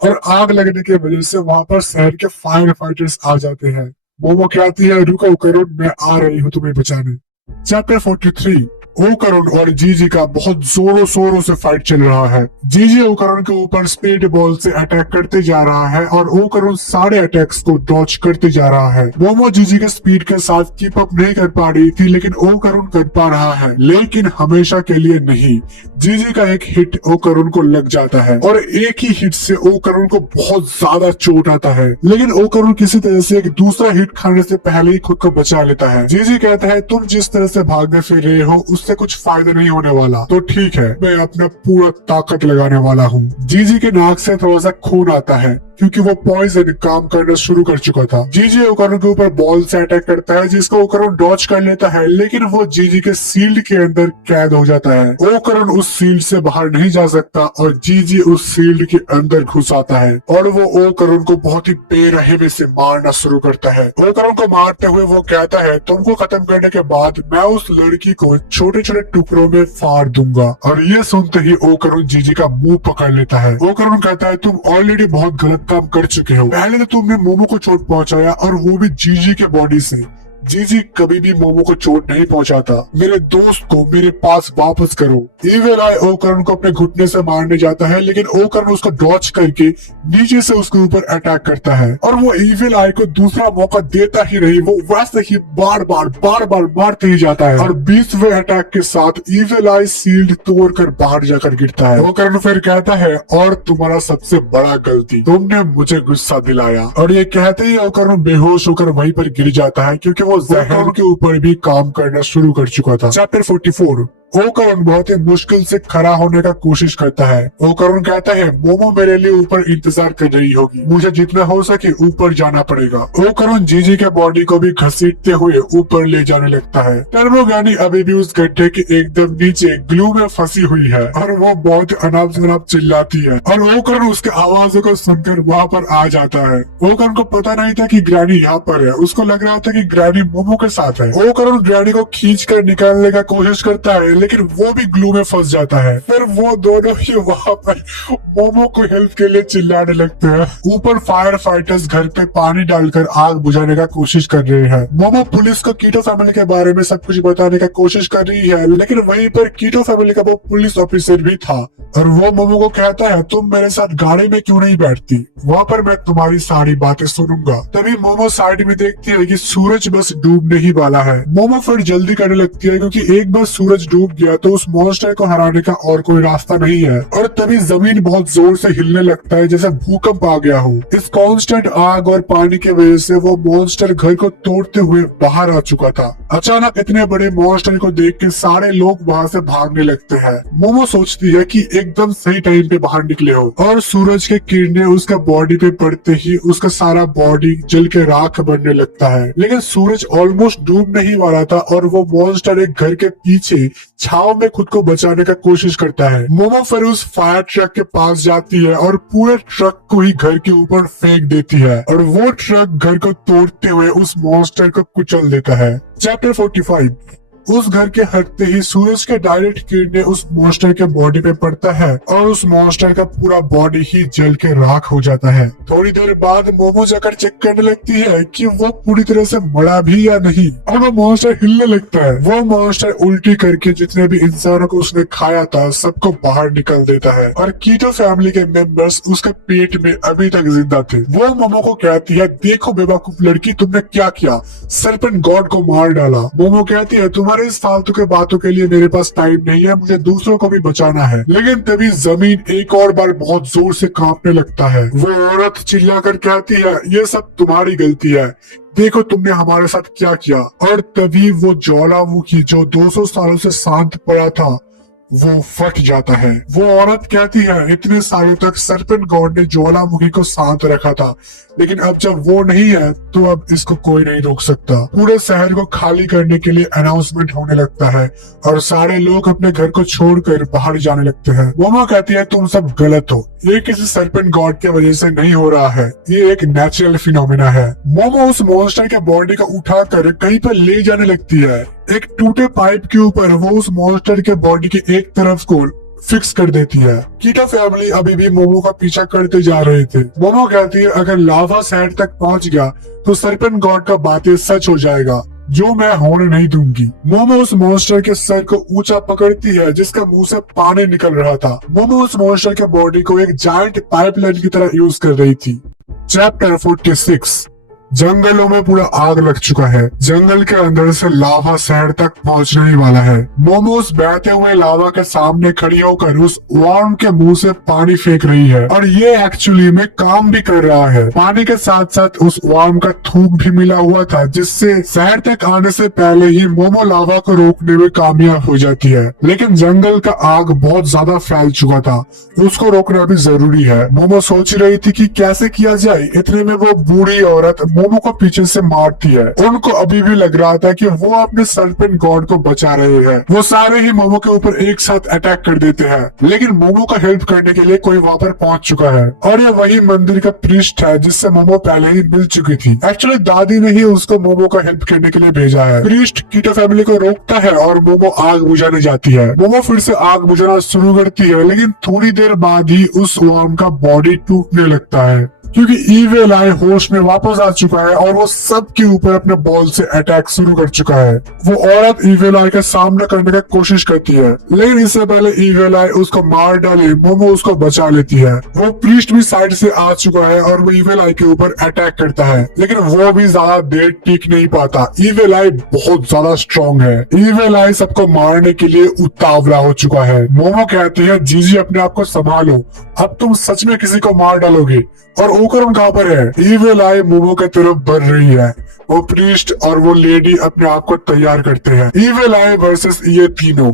और आग लगने की वजह से वहां पर शहर के फायर फाइटर्स आ जाते हैं। मोमो कहती है रुको करुण, मैं आ रही हूँ तुम्हें बचाने। चैप्टर 43। ओकरुन और जीजी का बहुत जोरों शोरों से फाइट चल रहा है। जीजी ओकरुन के ऊपर स्पीड बॉल से अटैक करते जा रहा है और ओकरुन सारे अटैक्स को डॉच करते जा रहा है। मोमो जीजी के स्पीड के साथ कीप अप नहीं कर पा रही थी, लेकिन ओकरुन कर पा रहा है, लेकिन हमेशा के लिए नहीं। जीजी का एक हिट ओकरुन को लग जाता है और एक ही हिट से ओकरुन को बहुत ज्यादा चोट आता है, लेकिन ओकरुन किसी तरह से एक दूसरा हिट खाने से पहले ही खुद को बचा लेता है। जीजी कहता है तुम जिस तरह से भागने फिर रहे हो उससे कुछ फायदा नहीं होने वाला, तो ठीक है मैं अपना पूरा ताकत लगाने वाला हूँ। जीजी के नाक से थोड़ा सा खून आता है क्योंकि वो पॉइजन काम करना शुरू कर चुका था। जीजी ओकरुन के ऊपर बॉल से अटैक करता है जिसको ओकरुन डॉच कर लेता है, लेकिन वो जीजी के सील्ड के अंदर कैद हो जाता है। ओकरुन उस सील्ड से बाहर नहीं जा सकता और जीजी उस सील्ड के अंदर घुस आता है और वो ओकरुन को बहुत ही बेरहमी से मारना शुरू करता है। ओकरुन को मारते हुए वो कहता है तुमको खत्म करने के बाद मैं उस लड़की को छोटे छोटे टुकड़ों में फाड़ दूंगा, और ये सुनते ही ओकरुन जीजी का मुंह पकड़ लेता है। ओकरुन कहता है तुम ऑलरेडी बहुत गलत काम कर चुके हो, पहले तो तुमने मोमो को चोट पहुंचाया और वो भी जीजी के बॉडी से। जीजी कभी भी मोमो को चोट नहीं पहुंचाता। मेरे दोस्त को मेरे पास वापस करो। इविल आई ओकरुन को अपने घुटने से मारने जाता है, लेकिन ओकरुन उसको डॉच करके नीचे से उसके ऊपर अटैक करता है और वो इविल आई को दूसरा मौका देता ही नहीं, वो वैसे ही बार बार मारते ही जाता है और 20वें अटैक के साथ इविल आई सील्ड तोड़कर बाहर जाकर गिरता है। ओकरुन फिर कहता है और तुम्हारा सबसे बड़ा गलती, तुमने मुझे गुस्सा दिलाया, और ये कहते ही ओकरुन बेहोश होकर वहीं पर गिर जाता है क्योंकि वो जहर के ऊपर भी काम करना शुरू कर चुका था। चैप्टर 44। ओकरुन बहुत ही मुश्किल से खड़ा होने का कोशिश करता है। ओकरुन कहता है मोमो मेरे लिए ऊपर इंतजार कर रही होगी, मुझे जितना हो सके ऊपर जाना पड़ेगा। ओकरुन जीजी के बॉडी को भी घसीटते हुए ऊपर ले जाने लगता है। टर्बोगानी अभी भी उस गड्ढे के एकदम नीचे ग्लू में फंसी हुई है और वो बहुत अनाप शनाप चिल्लाती है और ओकरुन उसके आवाजों को सुनकर वहाँ पर आ जाता है। ओकरुन को पता नहीं था कि ग्रैनी यहाँ पर है, उसको लग रहा था कि ग्रैनी मोमो के साथ है। ओकरुन ग्रैनी को खींच कर निकालने का कोशिश करता है, लेकिन वो भी ग्लू में फंस जाता है। फिर वो दोनों ही वहाँ पर मोमो को हेल्प के लिए चिल्लाने लगते हैं। ऊपर फायर फाइटर्स घर पे पानी डालकर आग बुझाने का कोशिश कर रहे हैं। मोमो पुलिस को कीटो फैमिली के बारे में सब कुछ बताने का कोशिश कर रही है, लेकिन वहीं पर कीटो फैमिली का वो पुलिस ऑफिसर भी था और वो मोमो को कहता है तुम मेरे साथ गाड़ी में क्यों नहीं बैठती, वहाँ पर मैं तुम्हारी सारी बातें सुनूंगा। तभी मोमो साइड में देखती है कि सूरज बस डूबने ही वाला है। मोमो फिर जल्दी करने लगती है क्योंकि एक बार सूरज डूब गया तो उस मॉन्स्टर को हराने का और कोई रास्ता नहीं है, और तभी जमीन बहुत जोर से हिलने लगता है जैसे भूकंप आ गया हो। इस कांस्टेंट आग और पानी की वजह से वो मॉन्स्टर घर को तोड़ते हुए बाहर आ चुका था। अचानक इतने बड़े मॉन्स्टर को देख के सारे लोग वहाँ से भागने लगते हैं। मोमो सोचती है कि एकदम सही टाइम पे बाहर निकले हो, और सूरज के किरणें उसका बॉडी पे पड़ते ही उसका सारा बॉडी जल के राख बनने लगता है। लेकिन सूरज ऑलमोस्ट डूबने ही वाला था और वो मॉन्स्टर एक घर के पीछे छाव में खुद को बचाने का कोशिश करता है। मोमो फिर उस फायर ट्रक के पास जाती है और पूरे ट्रक को ही घर के ऊपर फेंक देती है और वो ट्रक घर को तोड़ते हुए उस मॉन्स्टर को कुचल देता है। चैप्टर 45। उस घर के हटते ही सूरज के डायरेक्ट किरणें उस मॉन्स्टर के बॉडी पे पड़ता है और उस मॉन्स्टर का पूरा बॉडी ही जल के राख हो जाता है। थोड़ी देर बाद मोमो जाकर चेक करने लगती है कि वो पूरी तरह से मरा भी या नहीं, और वो मॉन्स्टर हिलने लगता है। वो मॉन्स्टर उल्टी करके जितने भी इंसानों को उसने खाया था सबको बाहर निकल देता है और कीटो फैमिली के मेंबर्स उसके पेट में अभी तक जिंदा थे। वो मोमो को कहती है देखो बेवकूफ लड़की, तुमने क्या किया, सरपेंट गॉड को मार डाला। मोमो कहती है तुम्हारे इस फालतू के बातों के लिए मेरे पास टाइम नहीं है, मुझे दूसरों को भी बचाना है। लेकिन तभी जमीन एक और बार बहुत जोर से कांपने लगता है। वो औरत चिल्लाकर कहती है ये सब तुम्हारी गलती है, देखो तुमने हमारे साथ क्या किया। और तभी वो ज्वालामुखी जो 200 सालों से शांत पड़ा था वो फट जाता है। वो औरत कहती है इतने सालों तक सरपेंट गॉड ने ज्वालामुखी को शांत रखा था, लेकिन अब जब वो नहीं है तो अब इसको कोई नहीं रोक सकता। पूरे शहर को खाली करने के लिए अनाउंसमेंट होने लगता है और सारे लोग अपने घर को छोड़कर बाहर जाने लगते हैं। मोमो कहती है तुम सब गलत हो, ये किसी सरपेंट गॉड की वजह से नहीं हो रहा है, ये एक नेचुरल फिनोमिना है। मोमो उस मॉन्स्टर के बॉडी को उठाकर कहीं पर ले जाने लगती है। एक टूटे पाइप के ऊपर वो उस मॉन्स्टर के बॉडी के एक तरफ को फिक्स कर देती है। कीटो फैमिली अभी भी मोमो का पीछा करते जा रहे थे। मोमो कहती है अगर लावा साइड तक पहुंच गया तो सरपेंट गॉड का बातें सच हो जाएगा। जो मैं होने नहीं दूंगी। मोमो उस मॉन्स्टर के सर को ऊंचा पकड़ती है जिसका मुंह से पानी निकल रहा था। मोमो उस मॉन्स्टर के बॉडी को एक जायंट पाइपलाइन की तरह यूज कर रही थी। चैप्टर 46। जंगलों में पूरा आग लग चुका है। जंगल के अंदर से लावा शहर तक पहुंचने ही वाला है। मोमो उस बहते हुए लावा के सामने खड़ी होकर उस वर्म के मुंह से पानी फेंक रही है और ये एक्चुअली में काम भी कर रहा है। पानी के साथ साथ उस वर्म का थूक भी मिला हुआ था जिससे शहर तक आने से पहले ही मोमो लावा को रोकने में कामयाब हो जाती है। लेकिन जंगल का आग बहुत ज्यादा फैल चुका था, उसको रोकना भी जरूरी है। मोमो सोच रही थी कि कैसे किया जाए। इतने में वो बूढ़ी औरत मोमो को पीछे से मारती है। उनको अभी भी लग रहा था कि वो अपने सर्पेंट गॉड को बचा रहे हैं। वो सारे ही मोमो के ऊपर एक साथ अटैक कर देते हैं, लेकिन मोमो का हेल्प करने के लिए कोई वहाँ पर पहुंच चुका है और ये वही मंदिर का प्रीस्ट है जिससे मोमो पहले ही मिल चुकी थी। एक्चुअली दादी ने ही उसको मोमो का हेल्प करने के लिए भेजा है। प्रीस्ट कीटो फैमिली को रोकता है और मोमो आग बुझाने जाती है। मोमो फिर से आग बुझाना शुरू करती है, लेकिन थोड़ी देर बाद ही उस वर्म का बॉडी टूटने लगता है क्योंकि इविल आई होश में वापस आ चुका है और वो सबके ऊपर अपने बॉल से अटैक शुरू कर चुका है। वो औरत इविल आई का सामना करने की कोशिश करती है, लेकिन इससे पहले इविल आई उसको मार डाले मोमो उसको बचा लेती है। वो प्रीस्ट भी साइड से आ चुका है और वो इविल आई के ऊपर अटैक करता है, लेकिन वो भी ज्यादा देर टिक नहीं पाता। इविल आई बहुत ज्यादा स्ट्रॉन्ग है। इविल आई सबको मारने के लिए उतावला हो चुका है। मोमो कहती है, जीजी अपने आप को संभालो, अब तुम सच में किसी को मार डालोगे। और ओकरम कहाँ पर है? इविल आई मोमो की तरफ बढ़ रही है। वो प्रीस्ट और वो लेडी अपने आप को तैयार करते हैं। इविल आई वर्सेस ये तीनों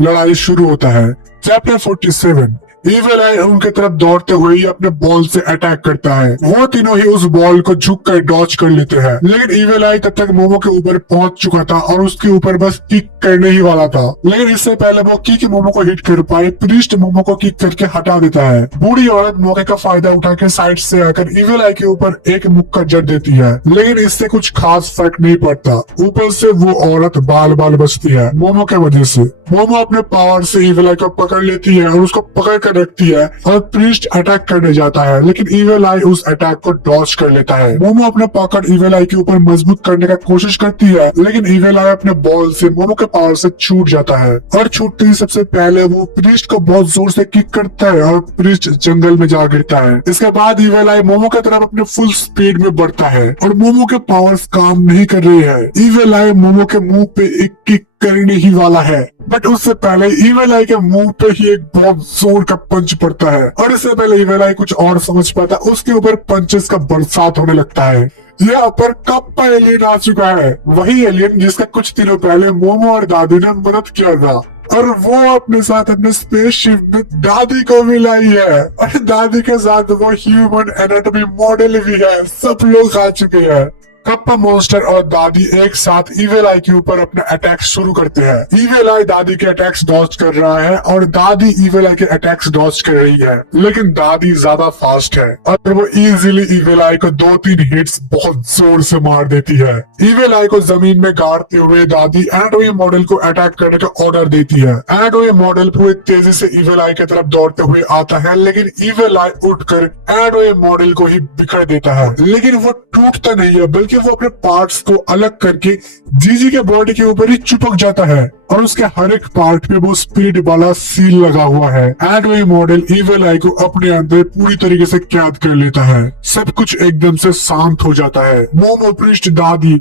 लड़ाई शुरू होता है। चैप्टर 47। इविल आई उनके तरफ दौड़ते हुए ही अपने बॉल से अटैक करता है। वो तीनों ही उस बॉल को झुक कर डॉच कर लेते हैं, लेकिन इविल आई तब तक मोमो के ऊपर पहुंच चुका था और उसके ऊपर बस किक करने ही वाला था। लेकिन इससे पहले वो किक मोमो को हिट कर पाए, प्रीस्ट मोमो को किक करके हटा देता है। बूढ़ी औरत मौके का फायदा उठा के साइड से आकर इविल आई के ऊपर एक मुक्का जड़ देती है, लेकिन इससे कुछ खास फर्क नहीं पड़ता। ऊपर से वो औरत बाल बाल बचती है मोमो के वजह से। मोमो अपने पावर से इविल आई को पकड़ लेती है और उसको पकड़ रखती है और प्रीस्ट अटैक करने जाता है, लेकिन इविल आई उस अटैक को डॉच कर लेता है। मोमो अपने पकड़ इविल आई के ऊपर मजबूत करने का कोशिश करती है, लेकिन इविल आई अपने बॉल से मोमो के पावर से छूट जाता है और छूटते ही सबसे पहले वो प्रीस्ट को बहुत जोर से किक करता है और प्रीस्ट जंगल में जा गिरता है। इसके बाद इविल आई मोमो की तरफ अपने फुल स्पीड में बढ़ता है और मोमो के पावर्स काम नहीं कर रहे हैं। इविल आई मोमो के मुंह पे एक किक करने ही वाला है, बट उससे पहले इविल आई के मुंह पे ही एक बहुत जोर का पंच पड़ता है और इससे पहले इविल आई कुछ और समझ पाता, उसके ऊपर पंचेस का बरसात होने लगता है। यहाँ पर कप्पा एलियन आ चुका है, वही एलियन जिसका कुछ दिनों पहले मोमो और दादी ने मदद किया था और वो अपने साथ अपने स्पेसशिप में दादी को भी लाई है और दादी के साथ वो ह्यूमन एनाटॉमी मॉडल भी है। सब लोग आ चुके हैं। कप्पा मॉन्स्टर और दादी एक साथ इविल आई के ऊपर अपने अटैक शुरू करते हैं। इविल आई दादी के अटैक्स डॉज कर रहा है और दादी इविल आई के अटैक्स डॉज कर रही है, लेकिन दादी ज्यादा फास्ट है और वो इजीली इविल आई को 2-3 हिट्स बहुत जोर से मार देती है। इविल आई को जमीन में गाड़ते हुए दादी एनाटॉमी मॉडल को अटैक करने का ऑर्डर देती है। एनाटॉमी मॉडल पूरी तेजी से इविल आई की तरफ दौड़ते हुए आता है, लेकिन इविल आई उठकर एनाटॉमी मॉडल को ही बिखर देता है, लेकिन वो टूटता नहीं है बल्कि वो अपने पार्ट्स को अलग करके जीजी के बॉडी के ऊपर ही चिपक जाता है और उसके हर एक पार्ट पे वो स्पिरिट वाला सील लगा हुआ है। एडवे मॉडल इविल आई को अपने अंदर पूरी तरीके से कैद कर लेता है। सब कुछ एकदम से शांत हो जाता है। मोमो प्रीस्ट दादी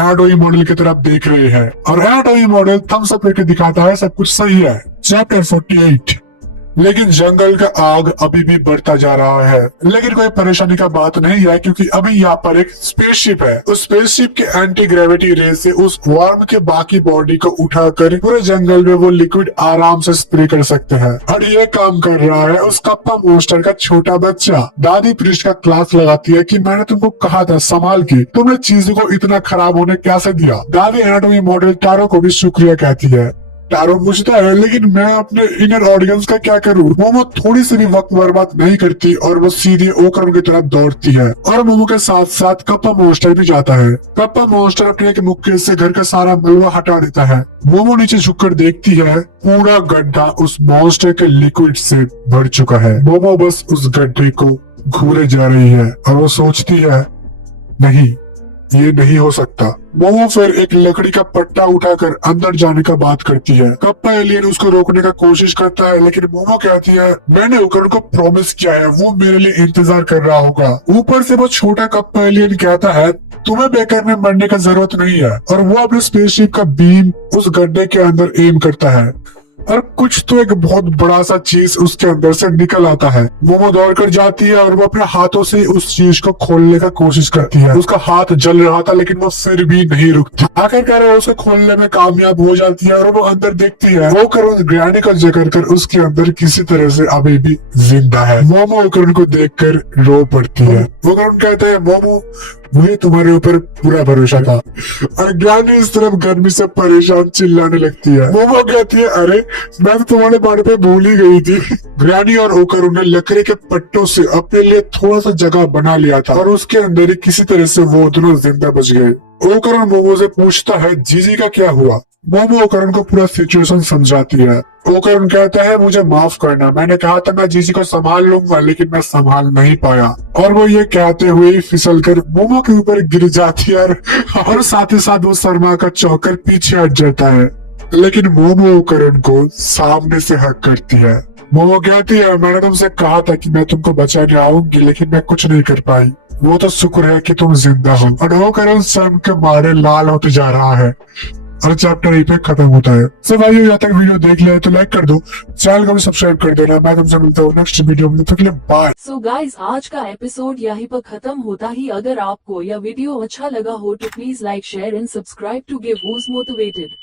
एडवे मॉडल की तरफ देख रहे हैं और एडवे मॉडल थम्स अप लेके दिखाता है सब कुछ सही है। चैप्टर 48। लेकिन जंगल का आग अभी भी बढ़ता जा रहा है, लेकिन कोई परेशानी का बात नहीं है क्योंकि अभी यहाँ पर एक स्पेसशिप है। उस स्पेसशिप के एंटी ग्रेविटी रे से उस वर्म के बाकी बॉडी को उठाकर पूरे जंगल में वो लिक्विड आराम से स्प्रे कर सकते हैं और ये काम कर रहा है उस कप्पा मॉन्स्टर का छोटा बच्चा। दादी प्रीस्ट का क्लास लगाती है कि मैंने तुमको कहा था संभाल के, तुमने चीजों को इतना खराब होने कैसे दिया। दादी एनाटॉमी मॉडल टारो को भी शुक्रिया कहती है। टारो पूछता है, लेकिन मैं अपने इनर ऑडियंस का क्या करूं? मोमो थोड़ी सी भी वक्त बर्बाद नहीं करती और वो सीधे ओकरम की तरफ दौड़ती है और मोमो के साथ साथ कप्पा मॉन्स्टर भी जाता है। कप्पा मॉन्स्टर अपने एक मुक्के से घर का सारा मलबा हटा देता है। मोमो नीचे झुककर देखती है, पूरा गड्ढा उस मॉन्स्टर के लिक्विड से भर चुका है। मोमो बस उस गड्ढे को घूरे जा रही है और वो सोचती है, नहीं, ये नहीं हो सकता। मोमो फिर एक लकड़ी का पट्टा उठाकर अंदर जाने का बात करती है। कप्पा एलियन उसको रोकने का कोशिश करता है, लेकिन मोमो कहती है मैंने उकरण को प्रॉमिस किया है, वो मेरे लिए इंतजार कर रहा होगा। ऊपर से वो छोटा कप्पा एलियन कहता है तुम्हें बेकार में मरने का जरूरत नहीं है, और वो अपने स्पेसशिप का बीम उस गड्ढे के अंदर एम करता है और कुछ तो एक बहुत बड़ा सा चीज उसके अंदर से निकल आता है। मोमो दौड़ कर जाती है और वो अपने हाथों से उस चीज को खोलने का कोशिश करती है। उसका हाथ जल रहा था लेकिन वो फिर भी नहीं रुकती। आखिरकार वो उसको खोलने में कामयाब हो जाती है और वो अंदर देखती है वो करुण ग्रैनी को जकड़ कर उसके अंदर किसी तरह से अभी भी जिंदा है। मोमो करुण को देखकर रो पड़ती है। वो करुण कहते हैं मोमो मुझे तुम्हारे ऊपर पूरा भरोसा था, और ग्रैनी इस तरफ गर्मी से परेशान चिल्लाने लगती है। मोमो कहती है अरे मैं तो तुम्हारे बारे में भूल ही गई थी। ग्रैनी और ओकरुण ने लकड़ी के पट्टों से अपने लिए थोड़ा सा जगह बना लिया था और उसके अंदर ही किसी तरह से वो दोनों जिंदा बच गए। ओकरुण मोमो से पूछता है जीजी का क्या हुआ। मोमो ओकरुण को पूरा सिचुएशन समझाती है। ओकरुण कहता है मुझे माफ करना, मैंने कहा था मैं जीजी को संभाल लूंगा लेकिन मैं संभाल नहीं पाया। और वो ये कहते हुए फिसल कर मोमो के ऊपर गिर जाती है और साथ ही साथ वो शर्मा का चौकर पीछे हट जाता है। लेकिन मोमो ओकरुण को सामने से हक करती है। मोमो कहती है मैंने तुमसे कहा था कि मैं तुमको बचाने आऊंगी लेकिन मैं कुछ नहीं कर पाई। वो तो शुक्र है कि तुम जिंदा हो। और ओकरुण शर्म के मारे लाल होते जा रहा है और चैप्टर यहीं पे खत्म होता है। सब भाइयों यहाँ तक वीडियो देख लिया तो लाइक कर दो, चैनल को भी सब्सक्राइब कर देना। मैं तुमसे मिलता हूँ नेक्स्ट वीडियो में, तब तक के लिए बाय। सो गाइज आज का एपिसोड यहीं पर खत्म होता ही। अगर आपको यह वीडियो अच्छा लगा हो तो please like share and subscribe to get motivated.